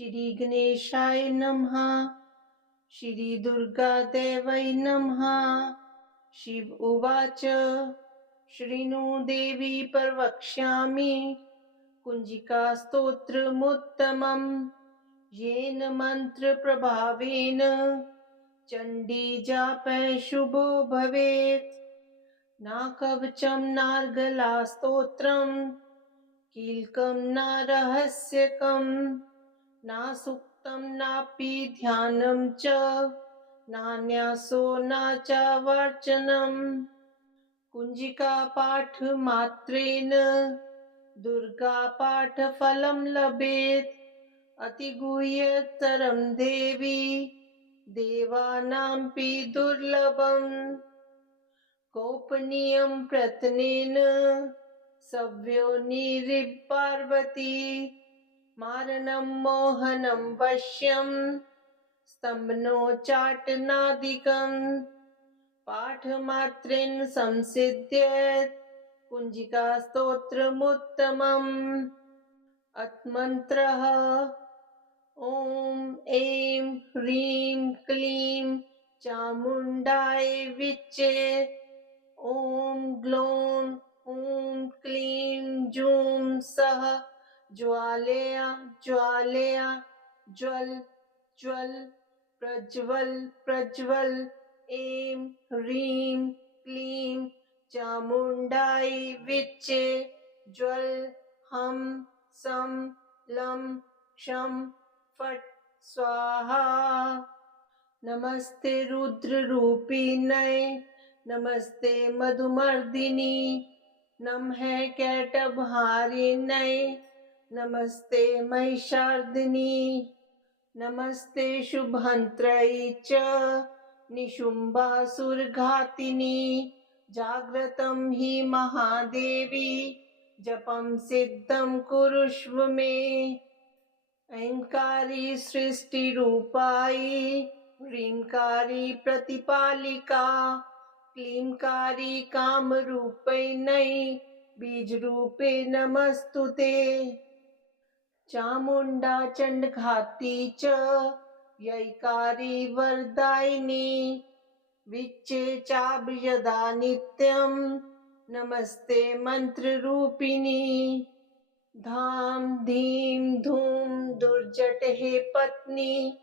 श्री गणेशाय नमः। श्री दुर्गादेवै नमः। शिव उवाच शृणु देवी प्रवक्ष्यामि कुञ्जिकास्तोत्रमुत्तमम् येन मन्त्रप्रभावेन चण्डी जापः शुभो भवेत्। न कवचं नार्गलास्तोत्रम् कीलकं न रहस्यकं न सूक्तं नापि ध्यानं च नान्यासो न च वर्चनम्। कुञ्जिकापाठमात्रेण दुर्गापाठफलं लभेत्। अतिगुह्यतरं देवी देवानामपि दुर्लभम्। गोपनीयं प्रयत्नेन सव्योनिरिव पार्वती मारणं मोहनं वश्यं स्तम्भनोच्चाटनादिकं पाठमात्रेण संसिद्ध्येत् कुञ्जिकास्तोत्रमुत्तमम्। अथमन्त्रः ॐ ऐं ह्रीं क्लीं चामुण्डाय विच्चे। ॐ ग्लौं ॐ क्लीं जूं सः ज्वालया ज्वालया ज्वल ज्वल प्रज्वल प्रज्वल। ऐं ह्रीं क्लीं चामुण्डाय विच्चे। ज्वल हम सं लं क्षं फट् स्वाहा। नमस्ते रुद्ररूपिण्यै नमस्ते मधुमर्दिनी नमः कैटभहारिण्यै नमस्ते महिषार्दिनी नमस्ते शुभहन्त्रै च निशुम्भासुरघातिनी। जाग्रतं हि महादेवी जपं सिद्धं कुरुष्व मे। ऐंकारी सृष्टिरूपायि ह्रींकारी प्रतिपालिका क्लींकारी कामरूपिण्यै बीजरूपे नमस्तुते। चामुण्डा चण्डघाती च यैकारी वरदायिनी विच्चे चाभयदा नित्यं नमस्ते मन्त्ररूपिणी। धाम धीं धूं दुर्जटहे पत्नी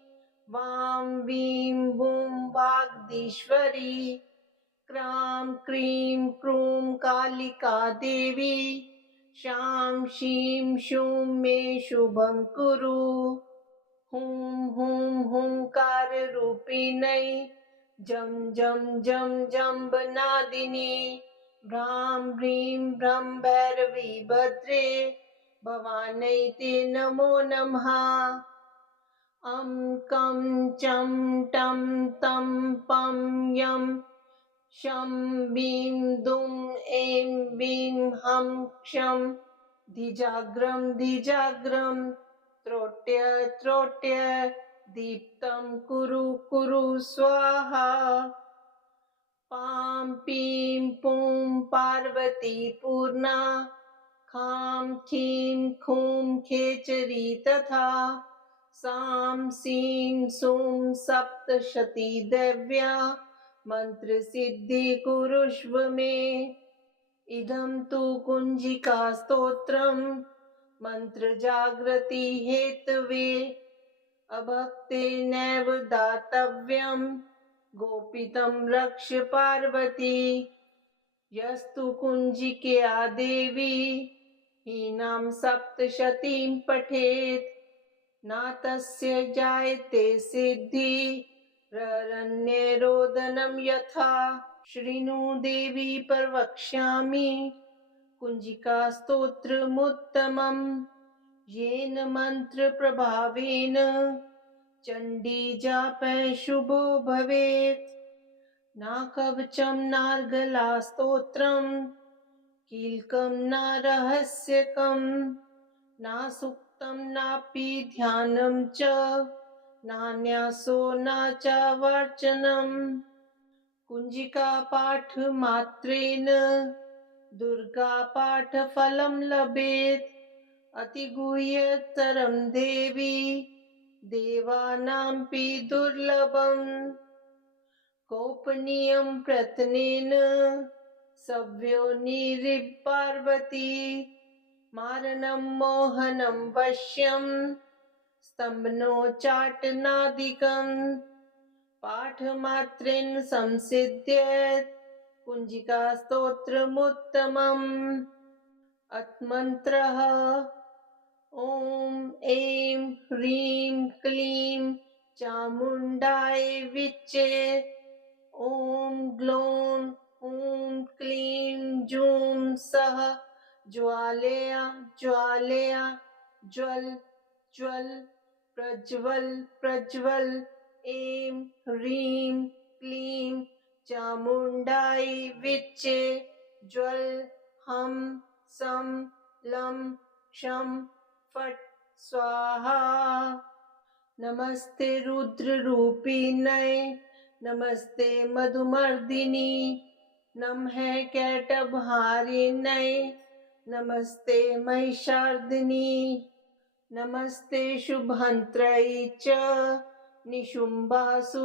वां वीं वूं वाग्दीश्वरी क्रां क्रीं क्रूं कालिका देवी शां शीं शूं मे शुभं कुरु। हुं हुं हुंकाररूपिण्यै जं जं जं जम्बनादिनी भ्रां भ्रीं भ्रं भैरवी भद्रे भवान्यै ते नमो नमः। अं कं चं टं तं पं यं शं बीं दुं ऐं बीं हं क्षं धिजाग्रं धिजाग्रं त्रोट्य त्रोट्य दीप्तं कुरु कुरु स्वाहा। पां पीं पुं पार्वती पूर्णा खां खीं खूं खेचरी तथा सां सीं सूं सप्तशती दैव्या मन्त्रसिद्धि कुरुष्व मे। इदं तु कुञ्जिकास्तोत्रम् मन्त्रजागृति हेतवे अभक्तेनैव दातव्यं गोपितं रक्ष पार्वती। यस्तु कुञ्जिकया देवी हीनां सप्तशतीं पठेत् न तस्य जायते सिद्धि ररण्यरोदनं यथा। शृणु देवी प्रवक्ष्यामि कुञ्जिकास्तोत्रमुत्तमम् येन मन्त्रप्रभावेन चण्डी जापः शुभो भवेत्। न कवचं नार्गलास्तोत्रम् कीलकं न रहस्यकं न सूक्तं नापि ध्यानं च नान्यासो न च वर्चनम्। कुञ्जिकापाठमात्रेण दुर्गापाठफलं लभेत्। अतिगुह्यतरं देवी देवानामपि दुर्लभम् गोपनीयं प्रयत्नेन सव्यो निरिपार्वती मारणं मोहनं वश्यं स्तम्भनोच्चाटनादिकं पाठमात्रेण संसिद्ध्येत् कुञ्जिका स्तोत्रमुत्तमम् अथमन्त्रः ॐ ऐं ह्रीं क्लीं चामुण्डाय विच्चे ॐ ग्लौं ॐ क्लीं जूं सः ज्वालया ज्वालया ज्वल ज्वल प्रज्वल प्रज्वल ऐं ह्रीं क्लीं चामुण्डाय विच्चे ज्वल हम सम लं क्षं फट् स्वाहा नमस्ते रुद्ररूपिण्यै नमस्ते मधुमर्दिनी नमः कैटभहारिण्यै नमस्ते महिषार्दिनी नमस्ते शुभहन्त्रै च निशुम्भासुरघातिनी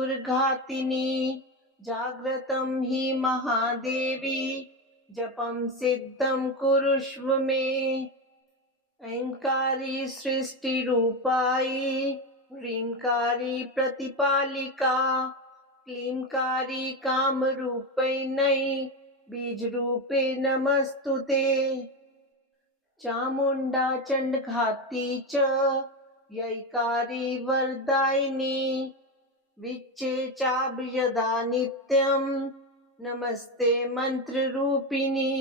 जाग्रतं हि महादेवी जपं सिद्धं कुरुष्व मे ऐंकारी सृष्टिरूपायि ह्रींकारी प्रतिपालिका क्लींकारी कामरूपिण्यै बीजरूपे नमस्तुते चामुण्डा चण्डघाती च यैकारी वरदायिनी विच्चे चाभयदा नित्यं नमस्ते मन्त्ररूपिणी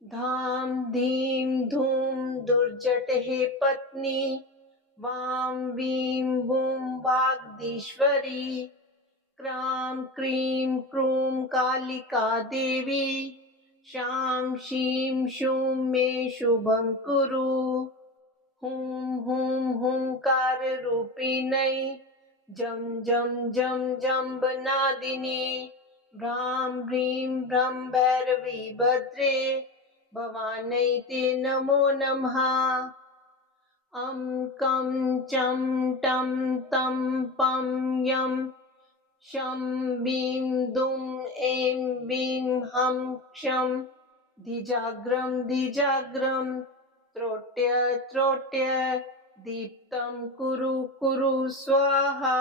धाम धीं धूम दुर्जटहे पत्नी वां वीं वूं वाग्दीश्वरी क्रां क्रीं क्रूं कालिका देवी शां शीं शूं मे शुभं कुरु हुं हुं हुंकाररूपिण्यै जं जं जं जम्बनादिनी भ्रां ह्रीं भ्रं भैरवी भद्रे भवानै ते नमो नमः अं कं चं टं तं पं यं शं बीं दुं ऐं बीं हं क्षं धिजाग्रं धिजाग्रं त्रोट्य त्रोट्य दीप्तं कुरु कुरु स्वाहा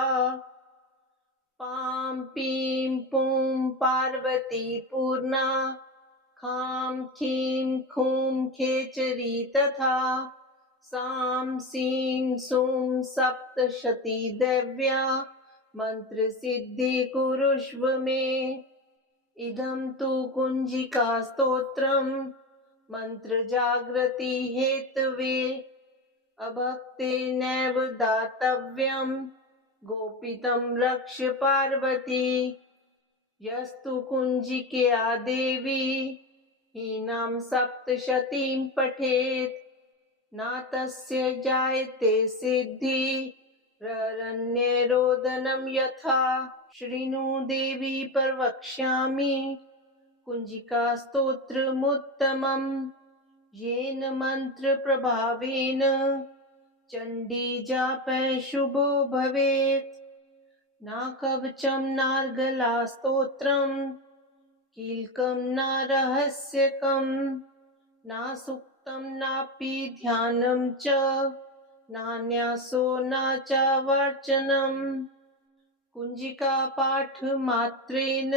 पां पीं पुं पार्वती पूर्णा खां खीं खूं खेचरी तथा सां सीं सूं सप्तशती दैव्या मन्त्रसिद्धि कुरुष्व मे इदं तु कुञ्जिका स्तोत्रम् मन्त्रजागृति हेतवे अभक्तेनैव दातव्यं गोपितं रक्ष पार्वती यस्तु कुञ्जिकया देवी हीनां सप्तशतीं पठेत् न तस्य जायते सिद्धि ररण्यरोदनं यथा शृणु देवी प्रवक्ष्यामि कुञ्जिका स्तोत्रमुत्तमम् येन मन्त्रप्रभावेन चण्डी जापः शुभो भवेत् न कवचं नार्गला स्तोत्रं कीलकं न रहस्यकं न सूक्तं नापि ध्यानं च नान्यासो न च वर्चनम् कुञ्जिका पाठमात्रेण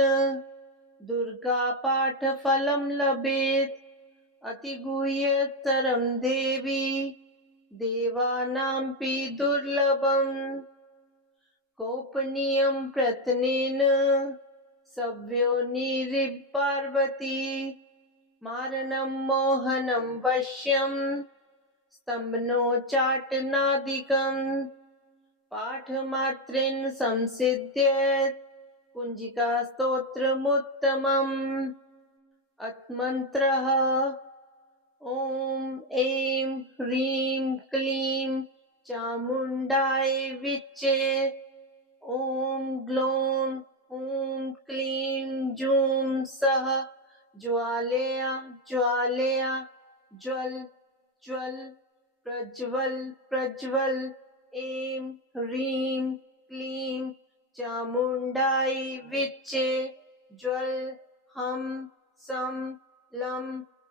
दुर्गा पाठफलं लभेत् अतिगुह्यतरं देवी देवानामपि दुर्लभम् गोपनीयं प्रयत्नेन सव्यो निरिपार्वती मारणं मोहनं वश्यं स्तम्भनोच्चाटनादिकं पाठमात्रेण संसिद्ध्येत् कुञ्जिका स्तोत्रमुत्तमम् अथमन्त्रः ॐ ऐं ह्रीं क्लीं चामुण्डाय विच्चे ॐ ग्लौं ॐ क्लीं जूं सः ज्वालया ज्वालया ज्वल ज्वल प्रज्वल प्रज्वल ऐं ह्रीं क्लीं चामुण्डायै विच्चे ज्वल हम सम लं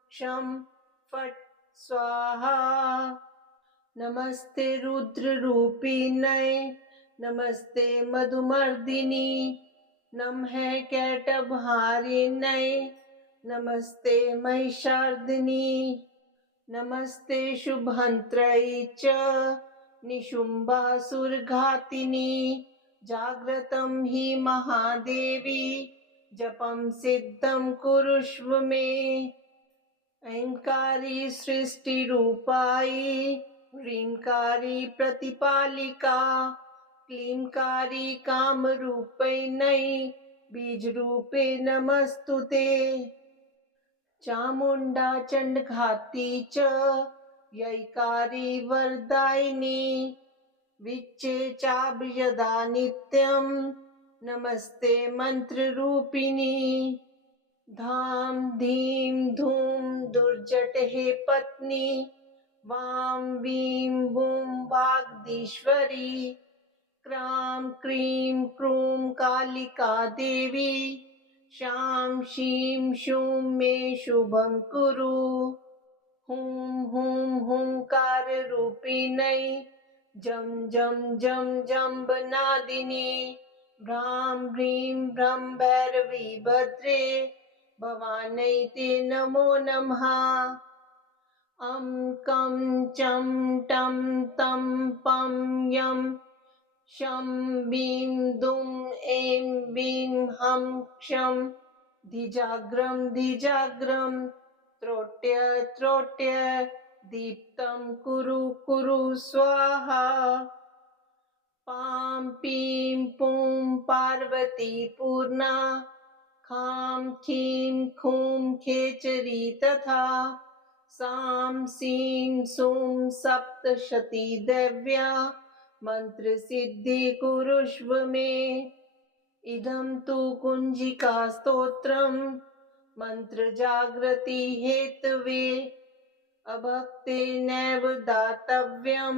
क्षं फट् स्वाहा। नमस्ते रुद्ररूपिण्यै नमस्ते मधुमर्दिनी नमः कैटभहारिण्यै नमस्ते महिषार्दिनी नमस्ते शुभन्त्रै च निशुम्भासुरघातिनी जाग्रतं हि महादेवी जपं सिद्धं कुरुष्व मे। ऐंकारी सृष्टिरूपायै ह्रींकारी प्रतिपालिका क्लींकारी कामरूपिण्यै बीजरूपे नमस्तुते। चामुण्डा चण्डघाती च यैकारी वरदायिनी विच्चे चाभयदा नित्यं नमस्ते मन्त्ररूपिणी। धाम धीम धूम दुर्जटहे पत्नी वां वीं वूं वाग्दीश्वरी क्रां क्रीं क्रूं कालिका देवी शां शीं शूं मे शुभं कुरु। हुं हुं हुंकाररूपिण्यै जं जं जं जम्बनादिनी भ्रां भ्रीं भ्रं भैरवी भद्रे भवानै ते नमो नमः। कं चं टं तं पं यं शं बीं दुं ऐं बीं हं क्षं धिजाग्रं धिजाग्रं त्रोट्य त्रोट्य दीप्तं कुरु कुरु स्वाहा। पां पीं पूं पार्वती पूर्णा खां खीं खूं खेचरी तथा सां सीं सूं सप्तशती दैव्या मन्त्रसिद्धि कुरुष्व मे। इदं तु कुञ्जिका स्तोत्रं मन्त्रजागृति हेतवे अभक्तेनैव दातव्यं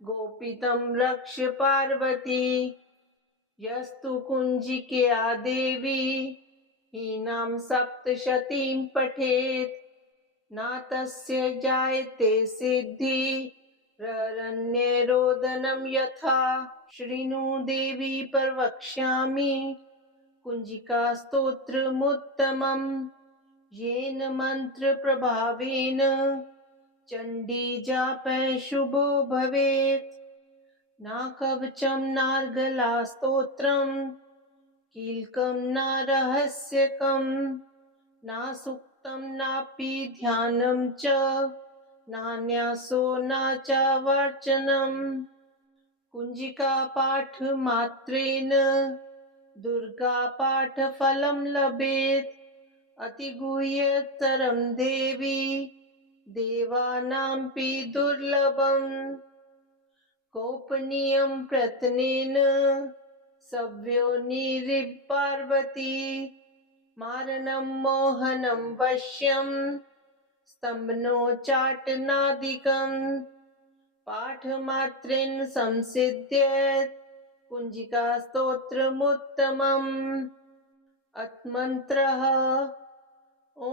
गोपितं रक्ष पार्वती। यस्तु कुञ्जिकया देवी हीनां सप्तशतीं पठेत् न तस्य जायते सिद्धिररण्यरोदनं यथा। शृणु देवी प्रवक्ष्यामि कुञ्जिकास्तोत्रमुत्तमं येन मन्त्रप्रभावेन चण्डीजापः शुभो भवेत्। न कवचं नार्गलास्तोत्रं कीलकं न रहस्यकं न सूक्तं नापि ध्यानं च नान्यासो न च वर्चनम्। कुञ्जिकापाठमात्रेण दुर्गापाठफलं लभेत् अतिगुह्यतरं देवी देवानामपि दुर्लभम्। गोपनीयं प्रयत्नेन सव्योनिरिव पार्वती मारणं मोहनं वश्यं स्तम्भनोच्चाटनादिकं पाठमात्रेण संसिद्ध्येत् कुञ्जिकास्तोत्रमुत्तमम्। अथमन्त्रः ॐ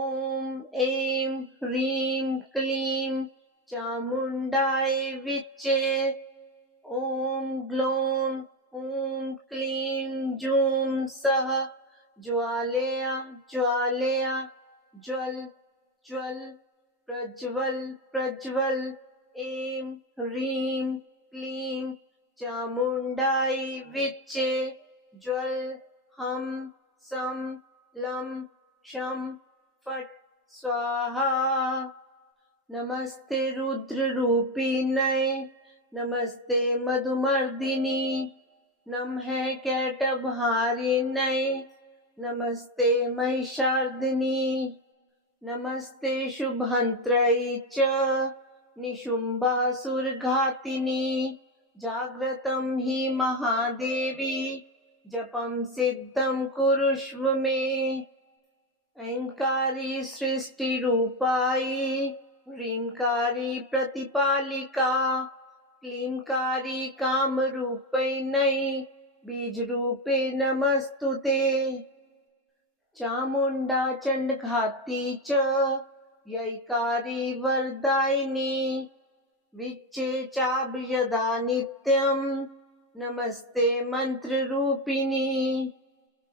ऐं ह्रीं क्लीं चामुण्डायै विच्चे ॐ ग्लौं ॐ क्लीं जूं सः ज्वालया ज्वालया ज्वल ज्वल प्रज्वल प्रज्वल। ऐं ह्रीं क्लीं चामुण्डायै विच्चे ज्वल हम सम लं क्षं फट् स्वाहा। नमस्ते रुद्ररूपिण्यै नमस्ते मधुमर्दिनी नमः कैटभहारिण्यै नमस्ते महिषार्दिनी नमस्ते शुभन्त्रै च निशुम्भासुरघातिनी जाग्रतं हि महादेवी जपं सिद्धं कुरुष्व मे। ऐंकारी सृष्टिरूपायै ह्रींकारी प्रतिपालिका क्लींकारी कामरूपिण्यै बीजरूपे नमस्तुते। चामुण्डा चण्डघाती च यैकारी वरदायिनी विच्चे चाभयदा नित्यं नमस्ते मंत्ररूपिणी।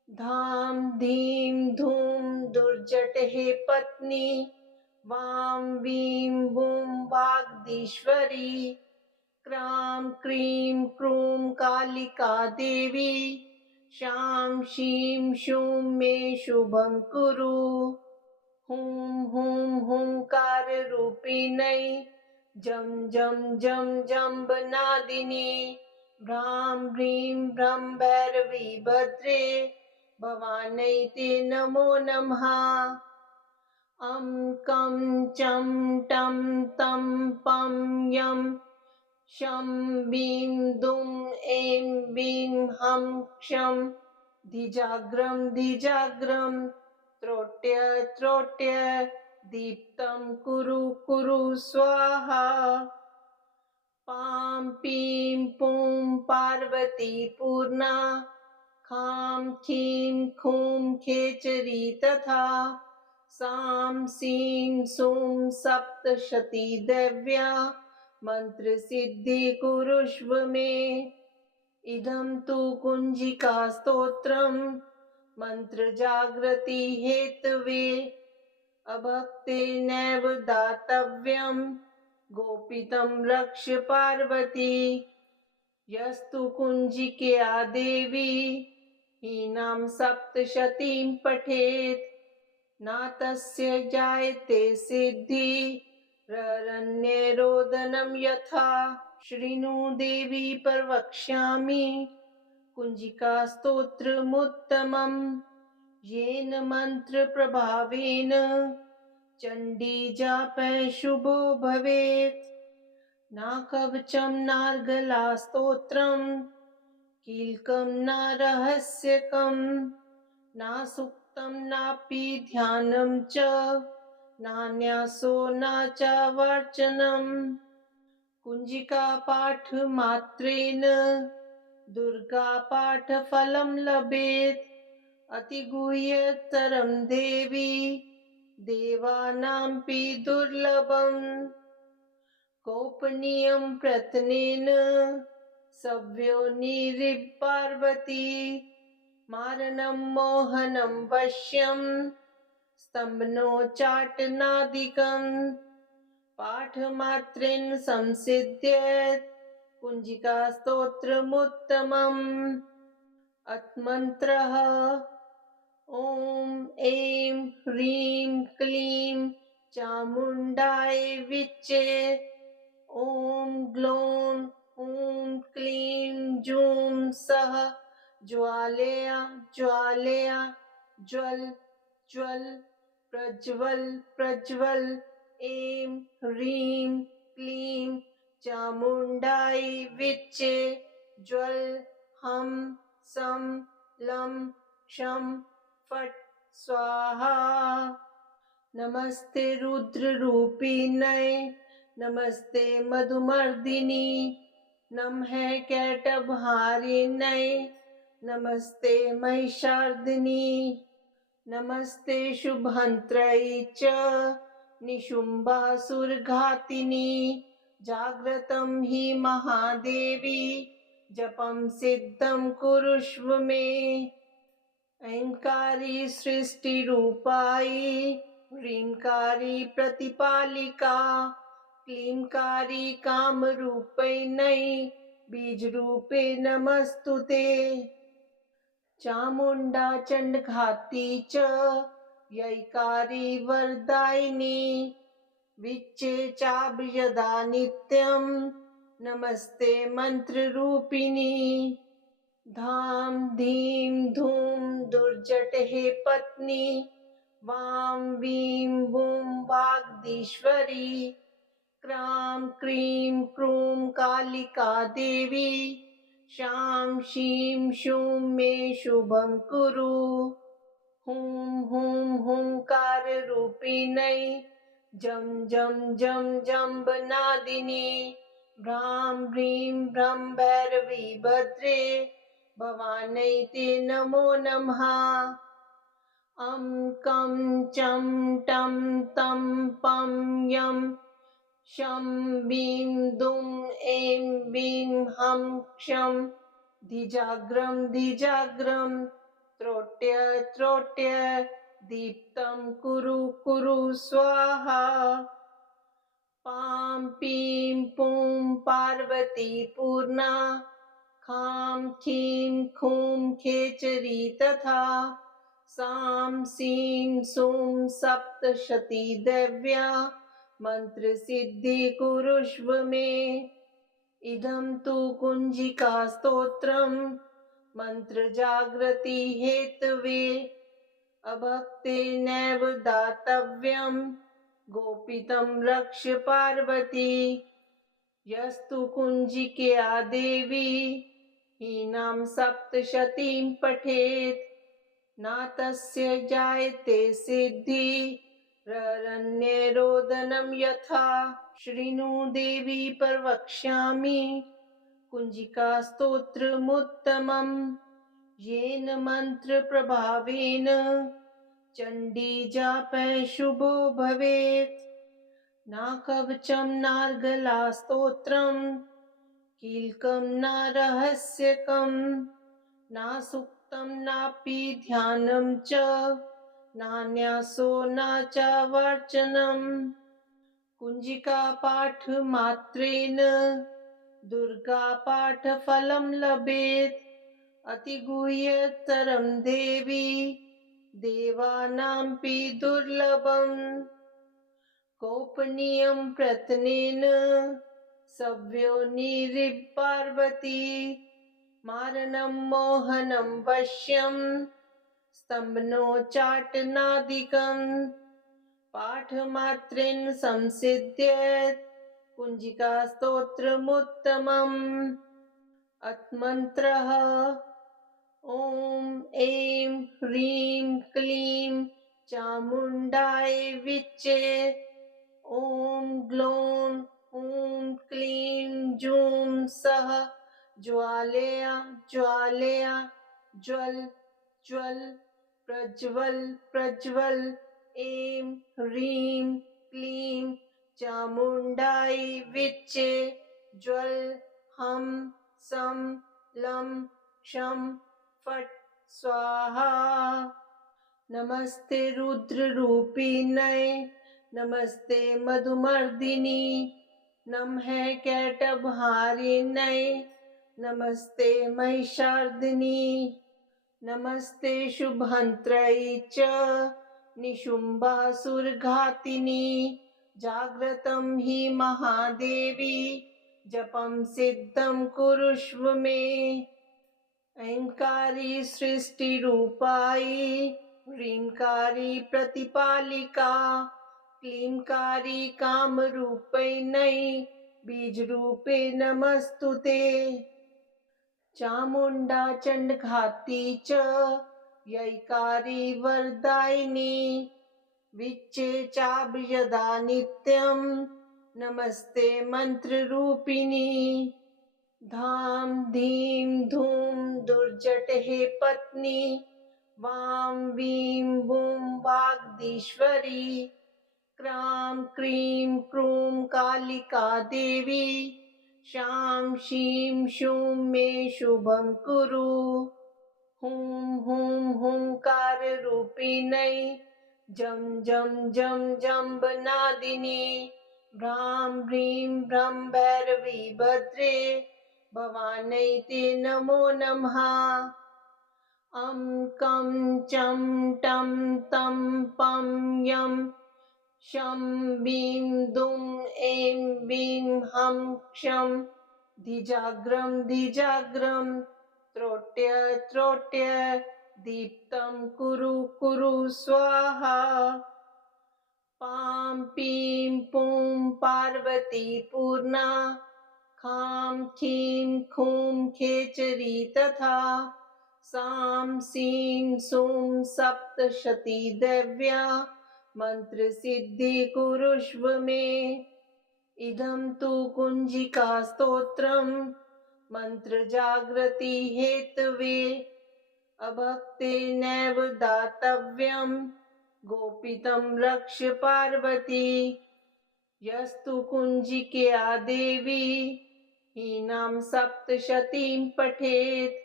धाम धीम धूम दुर्जटे पत्नी वां वीं वूं वाग्दीश्वरी क्रां क्रीं क्रूं कालिका देवी शां शीं शूं मे शुभं कुरु। हुं हुं हुंकार रूपिण्यै जं जं जं जम्बनादिनी भ्रां ह्रीं भ्रं भैरवी भद्रे भवानै ते नमो नमः। अं कं चं टं तं पं यं शं बीं दुं ऐं बीं हं क्षं धिजाग्रं धिजाग्रं त्रोट्य त्रोट्य दीप्तं कुरु कुरु स्वाहा। पां पीं पूं पार्वती पूर्णा खां खीं खूं खेचरी तथा सां सीं सूं सप्तशती दैव्या मंत्र सिद्धि कुरुष्व मे। इदं तु कुंजिका स्तोत्रम् मंत्र जागृति हेतवे अभक्तेनैव दातव्यं गोपितं रक्ष पार्वती। यस्तु कुंजिकया देवी हीनां सप्तशतीं पठेत् न तस्य जायते सिद्धि ररण्यरोदनं यथा। शृणु देवी प्रवक्ष्यामि कुंजिका स्तोत्रमुत्तमम् येन मंत्र प्रभावेन चंडी जापः शुभो भवेत्। न कवचं नार्गला स्तोत्रं कीलकं न रहस्यकं न सुक्तं नापि ध्यानं च नान्यासो न च वर्चनम्। कुंजिका पाठ मात्रेण दुर्गा पाठ फलं लभेत् अतिगुह्यतरं देवी देवानांपि दुर्लभम्। गोपनीयं प्रयत्नेन सव्योनिरिव पार्वती मारणं मोहनं वश्यं स्तम्भनोच्चाटनादिकं पाठमात्रेण संसिद्ध्येत् कुंजिका स्तोत्रमुत्तमम्। अथमन्त्रः ॐ ऐं ह्रीं क्लीं चामुण्डाय विच्चे ॐ ग्लौं ॐ क्लीं जूं सः ज्वालया ज्वालया ज्वल ज्वल प्रज्वल प्रज्वल ऐं ह्रीं क्लीं चामुण्डाय विच्चे ज्वल हम सं लं क्षं फट् स्वाहा। नमस्ते रुद्ररूपिण्यै नमस्ते मधुमर्दिनी नमः कैटभहारिण्यै नमस्ते महिषार्दिनी नमस्ते शुभहन्त्रै च निशुम्भासुरघातिनी जाग्रतं हि महादेवी जपं सिद्धं कुरुष्व मे। ऐंकारी सृष्टिरूपायि ह्रींकारी प्रतिपालिका क्लींकारी कामरूपिण्यै बीजरूपे नमस्तुते। चामुण्डा चण्डघाती च यैकारी वरदायिनी विच्चे चाभयदा नित्यं नमस्ते मंत्ररूपिणी। धाम धीम धूम दुर्जटे पत्नी वां वीं वूं वाग्दीश्वरी क्रां क्रीं क्रूं कालिका देवी शां शीं शूं मे शुभं कुरु। हुं हुं हुंकार रूपिण्यै जं जं जं जम्बनादिनी भ्रां ह्रीं भ्रं भैरवी भद्रे भवानै ते नमो नमः। कं चं टं तं पं यं शं बीं दुं ऐं बीं हं क्षं धिजाग्रं धिजाग्रं त्रोट्य त्रोट्य दीप्तं कुरु कुरु स्वाहा। पां पीं पुं पार्वती पूर्णा खां खीं खूं खेचरी तथा सां सीं सूं सप्तशती दैव्या मंत्र सिद्धि कुरुष्व मे। इदं तु कुंजिका स्तोत्रम् मंत्र जागृति हेतवे अभक्तेनैव दातव्यम् गोपितं रक्ष पार्वती। यस्तु कुंजिकया देवी हीनां सप्तशतीं पठेत् न तस्य जायते सिद्धि ररण्यरोदनं यथा। शृणु देवी प्रवक्ष्यामि कुंजिका स्तोत्रमुत्तमम् येन मंत्र प्रभावेन चंडी जापः शुभो भवेत्। न कवचं नार्गला स्तोत्रम् कीलकं न रहस्यकं न सुक्तं नापि ध्यानं च नान्यासो न च वर्चनम्। कुंजिका पाठ मात्रेण दुर्गा पाठ फलं लभेत् अतिगुह्यतरं देवी देवानांपि दुर्लभम्। गोपनीयं प्रयत्नेन सव्यो पार्वती मारणं मोहनं वश्यं स्तम्भनोच्चाटनादिकम्। पाठमात्रेण संसिद्ध्येत् कुंजिका स्तोत्रमुत्तमम्। अथमन्त्रः ॐ ऐं ह्रीं क्लीं चामुण्डाय विच्चे ॐ ग्लौं ॐ क्लीं जूं सः ज्वालया ज्वालया ज्वल ज्वल प्रज्वल प्रज्वल ऐं ह्रीं क्लीं चामुण्डाय विच्चे ज्वल हम सं लं क्षं फट् स्वाहा। नमस्ते रुद्ररूपिण्यै नमस्ते मधुमर्दिनी नमः कैटभहारिण्यै नमस्ते महिषार्दिनी नमस्ते शुभहन्त्रै च निशुम्भासुरघातिनी। जाग्रतं हि महादेवी जपं सिद्धं कुरुष्व मे। ऐंकारी सृष्टिरूपायि ह्रींकारी प्रतिपालिका क्लींकारी कामरूपिण्यै बीजरूपे नमस्तुते। चामुण्डा चण्डघाती च यैकारी वरदायिनी विच्चे चाभयदा नित्यं नमस्ते मंत्ररूपिणी। धाम धीम धूम दुर्जटे पत्नी वां वीं वूं वाग्दीश्वरी क्रां क्रीं क्रूं कालिका देवी शां शीं शूं मे शुभं कुरु। हुं हुं हुंकार रूपिण्यै जं जं जं जम्बनादिनी भ्रां ह्रीं भ्रं भैरवी भद्रे भवानै ते नमो नमः। कं चं टं तं पं यं शं बीं दुं ऐं बीं हं क्षं धिजाग्रं धिजाग्रं त्रोट्य त्रोट्य दीप्तं कुरु कुरु स्वाहा। पां पीं पुं पार्वती पूर्णा खां खीं खूं खेचरी तथा सां सीं सूं सप्तशती दैव्या मंत्र सिद्धि कुरुष्व मे। इदं तु कुञ्जिका स्तोत्रम् मन्त्रजागृति हेतवे अभक्तेनैव दातव्यम् गोपितं रक्ष पार्वती यस्तु कुञ्जिकया देवी हीनां सप्तशतीं पठेत्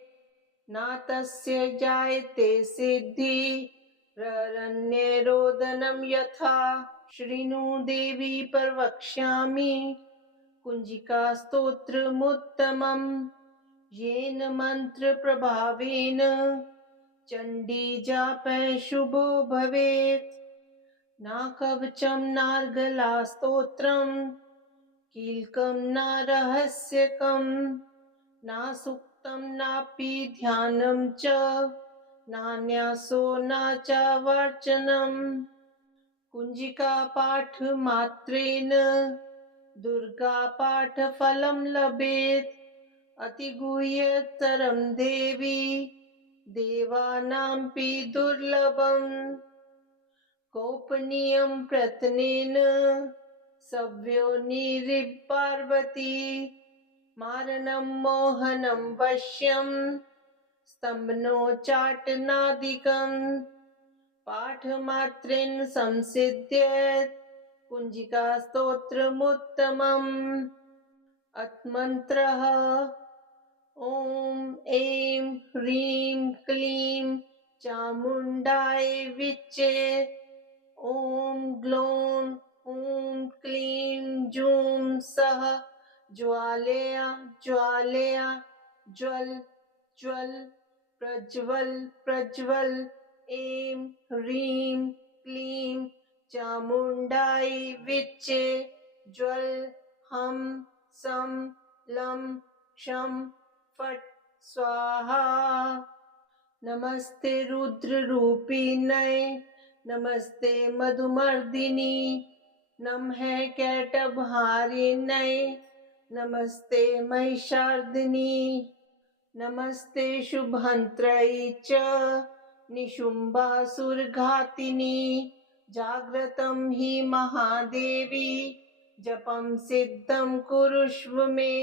न तस्य जायते सिद्धि ररण्यरोदनं यथा शृणु देवी प्रवक्ष्यामि कुञ्जिका स्तोत्रमुत्तमम् येन मन्त्रप्रभावेन चण्डी जापः शुभो भवेत् न कवचं नार्गला स्तोत्रम् कीलकं न रहस्यकं न सुक्तं नापि ध्यानं च नान्यासो न च वर्चनम् कुञ्जिका पाठमात्रेण दुर्गा पाठफलं लभेत् अतिगुह्यतरं देवी देवानांपि दुर्लभम् गोपनीयं प्रयत्नेन सव्यो पार्वती मारणं मोहनं वश्यं स्तम्भनोच्चाटनादिकं पाठमात्रेण संसिद्ध्येत् कुञ्जिका स्तोत्रमुत्तमम् अत्मन्त्रः ॐ ऐं ह्रीं क्लीं चामुण्डाय विच्चे ॐ ग्लौं ॐ क्लीं जूं सः ज्वालया ज्वालया ज्वल ज्वल प्रज्वल प्रज्वल ऐं ह्रीं क्लीं चामुण्डाय विच्चे ज्वल हम सं लं क्षं फट् स्वाहा नमस्ते रुद्ररूपिण्यै नमस्ते मधुमर्दिनी नमः कैटभहारिण्यै नमस्ते महिषार्दिनी नमस्ते शुभहन्त्रै च निशुम्भासुरघातिनी जाग्रतं हि महादेवी जपं सिद्धं कुरुष्व मे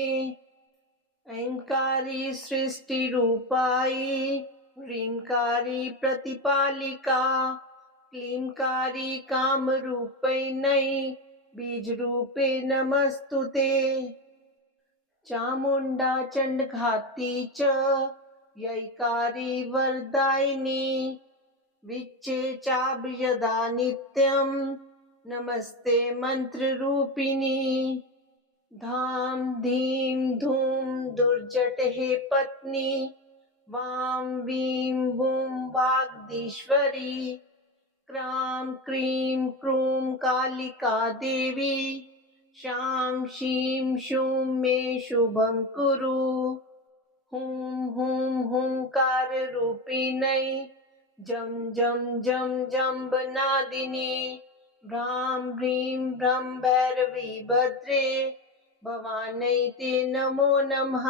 ऐंकारी सृष्टिरूपायि ह्रींकारी प्रतिपालिका क्लींकारी कामरूपिण्यै बीजरूपे नमस्तुते चामुण्डा चण्डघाती च यैकारी वरदायिनी विच्चे चाभयदा नित्यं नमस्ते मंत्ररूपिणी धाम धीम धूम दुर्जटे पत्नी वां वीं वूं वाग्दीश्वरी क्रां क्रीं क्रूं कालिका देवी शां शीं शूं मे शुभं कुरु हुं हुं हुंकाररूपिण्यै जं जं जं जम्बनादिनी भ्रां ह्रीं भ्रं भैरवी भद्रे भवानै ते नमो नमः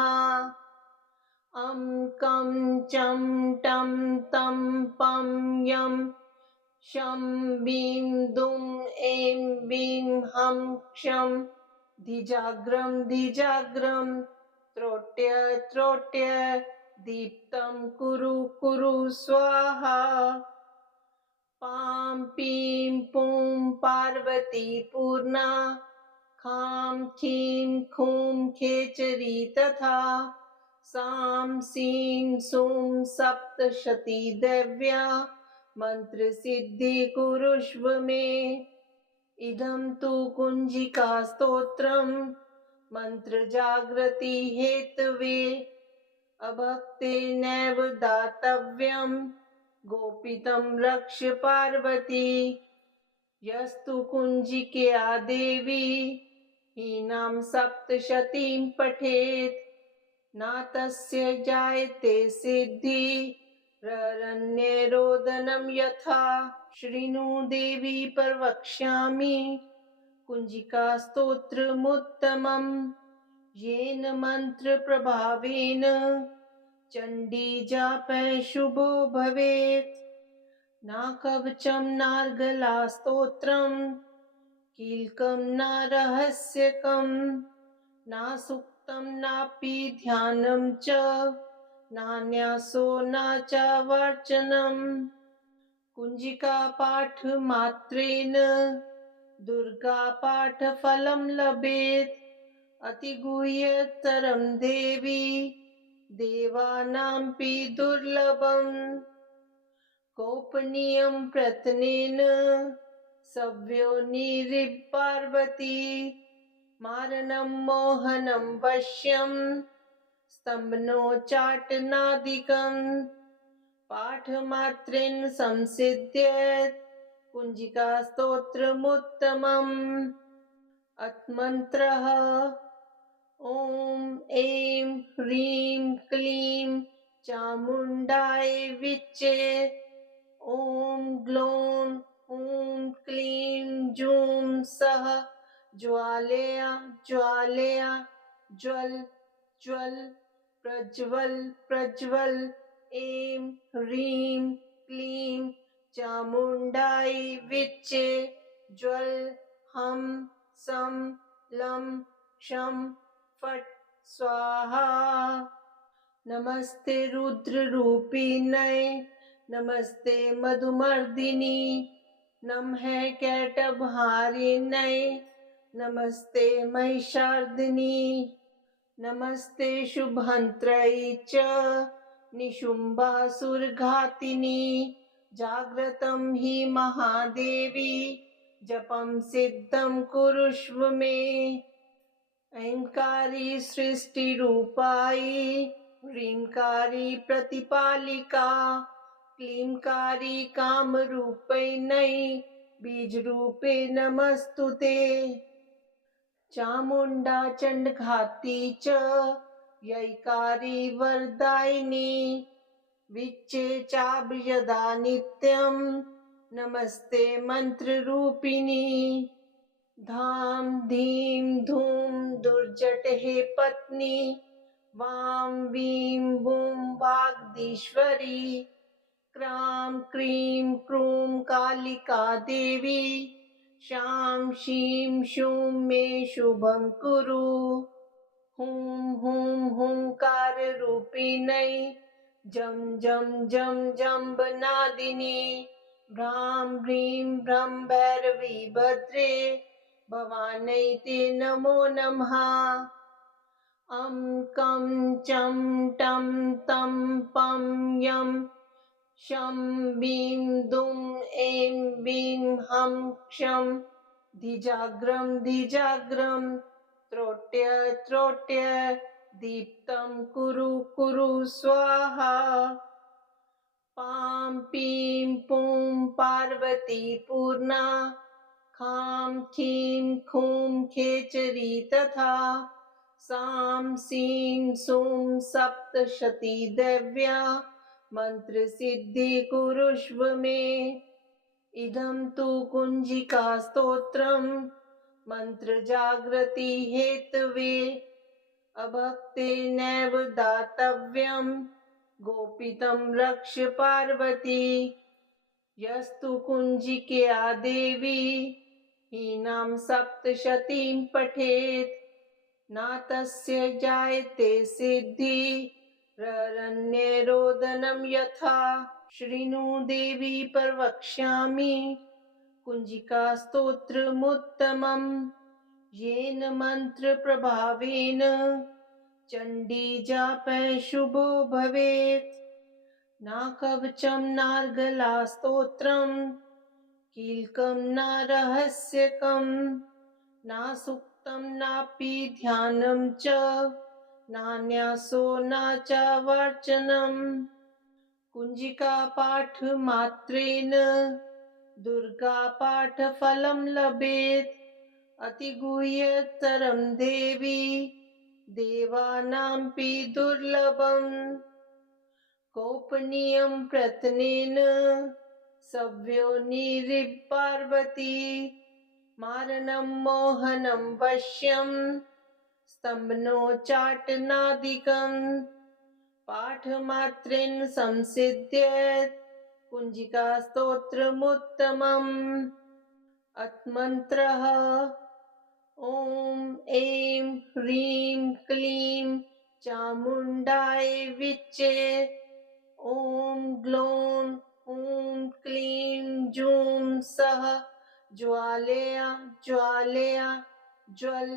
अं कं चं टं तं पं यं शं बीं दुं ऐं बीं हं क्षं धिजाग्रं धिजाग्रं त्रोट्य त्रोट्य दीप्तं कुरु कुरु स्वाहा पां पीं पुं पार्वती पूर्णा खां खीं खूं खेचरी तथा सां सीं सूं सप्तशती दैव्या मन्त्रसिद्धि कुरुष्व मे इदं तु कुञ्जिका स्तोत्रम् मन्त्रजागृति हेतवे अभक्तेनैव दातव्यम् गोपितं रक्ष पार्वती यस्तु कुञ्जिकया देवी हीनां सप्तशतीं पठेत् न तस्य जायते सिद्धि ररण्यरोदनं यथा शृणु देवी प्रवक्ष्यामि कुञ्जिका स्तोत्रमुत्तमम् येन मन्त्रप्रभावेन चण्डी जापः शुभो भवेत् न कवचं नार्गला स्तोत्रम् कीलकं न रहस्यकं न सुक्तं नापि ध्यानं च नान्यासो न च वर्चनम् कुञ्जिका पाठमात्रेण दुर्गा पाठफलं लभेत् अतिगुह्यतरं देवी देवानांपि दुर्लभम् गोपनीयं प्रयत्नेन सव्योनिरिव पार्वती मारणं मोहनं वश्यं स्तम्भनोच्चाटनादिकम् पाठमात्रेण संसिद्ध्येत् कुञ्जिकास्तोत्रमुत्तमम् अत्मन्त्रः ॐ ऐं ह्रीं क्लीं चामुण्डाय विच्चे ॐ ग्लौं ॐ क्लीं जूं सः ज्वालया ज्वालया ज्वल ज्वल प्रज्वल प्रज्वल ऐं ह्रीं क्लीं चामुण्डाय विच्चे ज्वल हम सं लं क्षं फट् स्वाहा नमस्ते रुद्ररूपिण्यै नमस्ते मधुमर्दिनी नमः कैटभहारिण्यै नमस्ते महिषार्दिनी नमस्ते शुभहन्त्रै च निशुम्भासुरघातिनी जाग्रतं हि महादेवी जपं सिद्धं कुरुष्व मे ऐंकारी सृष्टिरूपायि ह्रींकारी प्रतिपालिका क्लींकारी कामरूपिण्यै बीजरूपे नमस्तुते चामुण्डा चण्डघाती च यैकारी वरदायिनी विच्चे चाभयदा नित्यं नमस्ते मंत्ररूपिणी धाम धीम धूम दुर्जटहे पत्नी वां वीं वूं वाग्दीश्वरी क्रां क्रीं क्रूं कालिका देवी शां शीं शूं मे शुभं कुरु हुं हुं हुंकाररूपिण्यै जं जं जं जम्बनादिनी भ्रां ह्रीं भ्रं भैरवी भद्रे भवानै ते नमो नमः अं कं चं टं तं पं यं शं बीं दुं ऐं बीं हं क्षं धिजाग्रं धिजाग्रं त्रोट्य त्रोट्य दीप्तं कुरु कुरु स्वाहा पां पीं पुं पार्वती पूर्णा खां खीं खूं खेचरी तथा सां सीं सूं सप्तशती दैव्या मंत्रसिद्धि कुरुष्व मे इदं तु कुञ्जिकास्तोत्रं मन्त्रजागृति हेतवे अभक्तेनैव दातव्यं गोपितं रक्ष पार्वती यस्तु कुञ्जिकया देवी हीनां सप्तशतीं पठेत् न तस्य जायते सिद्धि ररण्यरोदनं यथा शृणु देवी प्रवक्ष्यामि कुञ्जिकास्तोत्रमुत्तमम् येन मन्त्रप्रभावेन चण्डीजापः शुभो भवेत् न कवचं नार्गलास्तोत्रं कीलकं न रहस्यकं न सुक्तं नापि ध्यानं च नान्यासो न च वर्चनम् कुञ्जिका पाठमात्रेण दुर्गा पाठफलं लभेत् अतिगुह्यतरं देवी देवानांपि दुर्लभम् गोपनीयं प्रयत्नेन सव्योनिरिव पार्वती मारणं मोहनं वश्यं स्तम्भनोच्चाटनादिकम् पाठमात्रेण संसिद्ध्येत् कुञ्जिकास्तोत्रमुत्तमम् अत्मन्त्रः ॐ ऐं ह्रीं क्लीं चामुण्डाय विच्चे ॐ ग्लौं ॐ क्लीं जूं सः ज्वालया ज्वालया ज्वल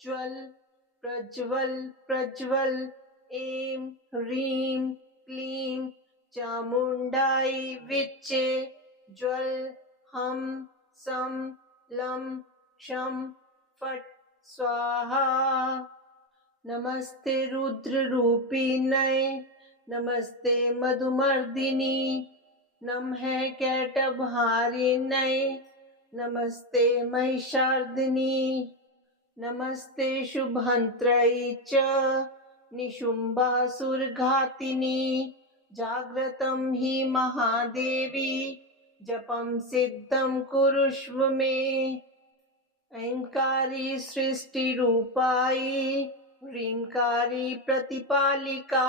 ज्वल प्रज्वल प्रज्वल ऐं ह्रीं क्लीं चामुण्डाय विच्चे ज्वल हम सम लं क्षं फट् स्वाहा। नमस्ते रुद्ररूपिण्यै नमस्ते मधुमर्दिनी नमः कैटभहारिण्यै नमस्ते महिषार्दिनी नमस्ते शुभहन्त्रै च निशुम्भासुरघातिनी जाग्रतं हि महादेवी जपं सिद्धं कुरुष्व मे। ऐंकारी सृष्टिरूपायि ह्रींकारी प्रतिपालिका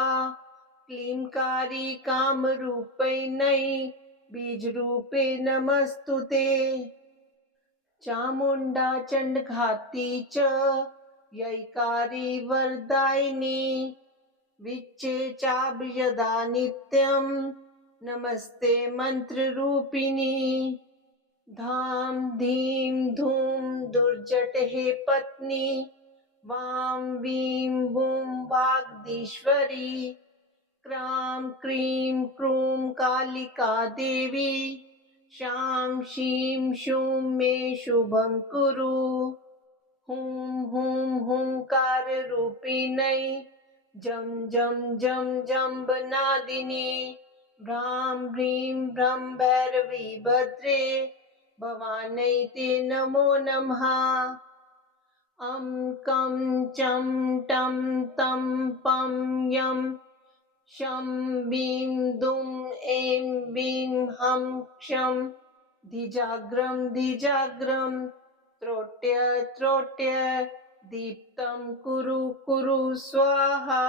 क्लींकारी कामरूपिण्यै बीजरूपे नमस्तुते। चामुण्डा चण्डघाती च यैकारी वरदायिनी विच्चे चाभ्यदा नित्यं नमस्ते मंत्ररूपिणी। धाम धीम धूम दुर्जटे पत्नी वां वीं वूं वाग्दीश्वरी क्रां क्रीं क्रूं कालिका देवी शां शीं शूं मे शुभं कुरु। हुं हुं हुंकाररूपिण्यै जं जं जं जम्बनादिनी भ्रां भ्रीं भ्रं भैरवी भद्रे भवानै ते नमो नमः। कं चं टं तं पं यं शं बीं दुं ऐं बीं हं क्षं धिजाग्रं धिजाग्रं त्रोट्य त्रोट्य दीप्तं कुरु कुरु स्वाहा।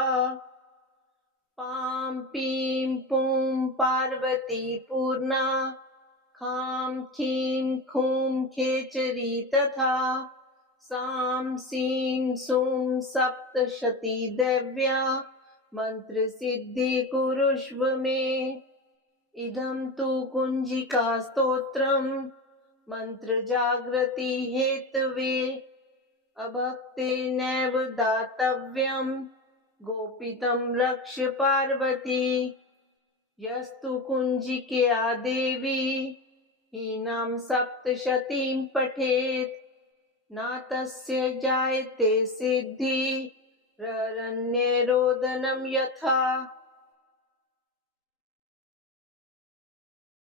पां पीं पूं पार्वती पूर्णा खां खीं खूं खेचरी तथा सां सीं सूं सप्तशती दैव्या मंत्रसिद्धि कुरुष्व मे। इदं तु कुञ्जिका स्तोत्रं मंत्रजागृति हेतवे अभक्तेनैव दातव्यं गोपितं रक्ष पार्वती। यस्तु कुञ्जिकया देवी हीनां सप्तशतीं पठेत् न तस्य जायते सिद्धि ररण्यरोदनं यथा।